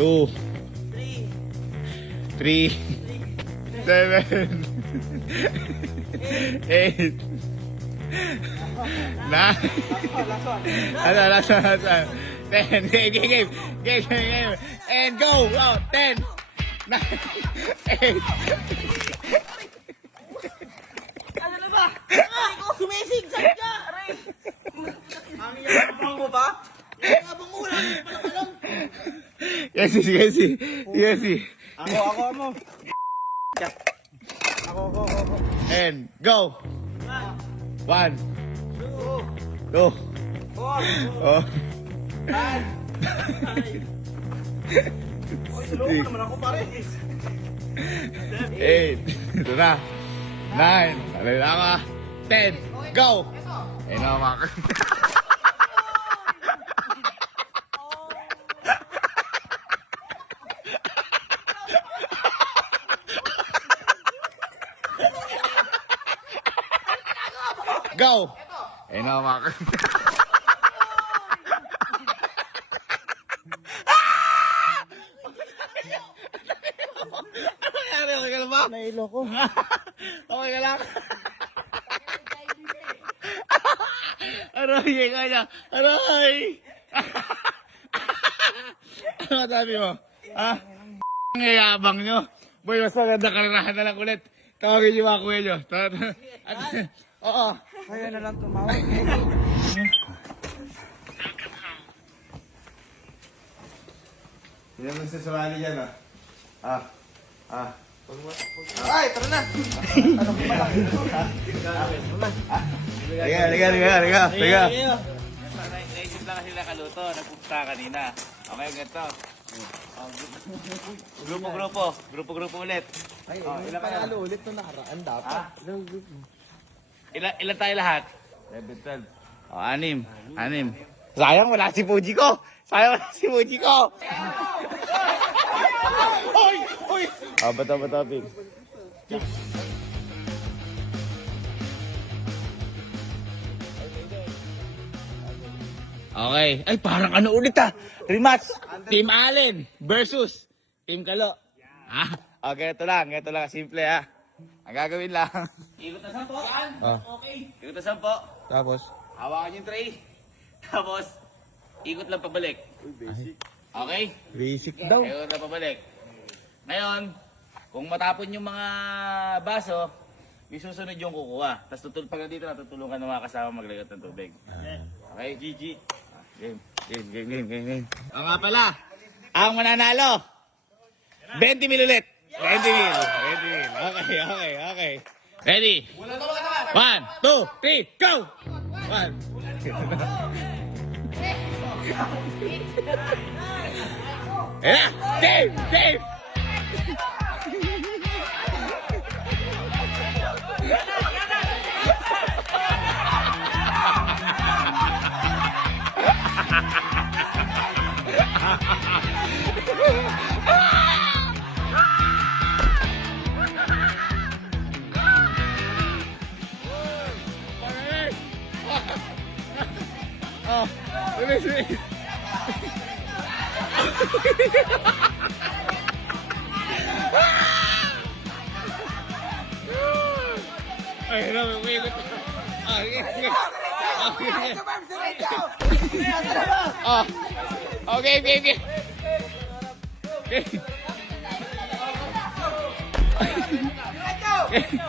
two, three, seven, eight, nine, ano, last one, last one. Ten, game, game, game, game, game, game, and go, oh, ten, nine, eight, Ano na ba? Aray ko, sumisigzag ka! Aray! Ang yabang mo ba? Yung yabang mo, wala mo palang alam. Yes, yes, yes, yes, Ako, ako, mo. Ako, ako, ako. and go, one, Two, two, four, oh, five. Uy, tulungan naman ako pare. eight, ito na, nine, alay na ka, ten, go! Eh na, mga Go! Eh na, mga Ano okay ka lang ba? Nailo ko. Okay ka lang? Aray, yung kanya. Aray! ano sabi mo? Ha? Ang yayabang nyo. Boy, mas maganda karanahan na lang ulit. Tawagin niyo mga kuya nyo. At- Oo. Kaya na lang tumawag. Sino mo sa sumali dyan, ah? Ah. Ah. Ay, tara na. Liga, liga, liga, liga, liga. Naisip lang kasi nakaluto, nagpunta kanina. Okay, ganito. Oh, Grupo-grupo, grupo-grupo ulit. Ay, Oh, ilan kayo? panalo ulit na nakaraan dapat. Ha? Ilan, ilan tayo lahat? 11, 12. Oh, anim. Anim. Sayang wala si Fuji ko. Sayang wala si Fuji ko. Hoy! Hoy! Ah, bato, pig. Okay. Ay, parang ano ulit ah. Rematch. Team Allen versus Team Kalo. Ah, okay, ito lang. Ito lang. Simple ah. Ang gagawin lang. Ikot na sampo. Ah. Okay. Ikot na sampo. Tapos? Hawakan yung tray. Tapos, ikot lang pabalik. Okay? Basic daw. Ikot lang pabalik. Ngayon, kung matapon yung mga baso, may susunod yung kukuha. Tapos tutul pag dito natutulungan ng mga kasama maglagot ng tubig. Okay, GG. Ah, Game, game, game, game, game, game. O nga pala, ang mananalo, 20 mil ulit. 20 mil. 20 mil. Okay, okay, okay. Ready? One, two, three, go! One. Ayan na! Game! Oh, bilis, bilis. Ay, no, umiikot. Ah, sige. Ah. Ah, okay, okay, okay. Okay.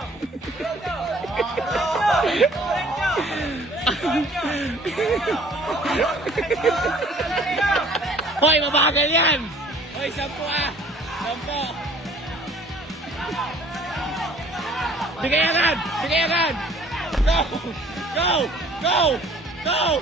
Hoy, mabagal yan! Hoy, sampu ah! Sampu! Bigay agad! Bigay agad! Go! Go! Go! Go!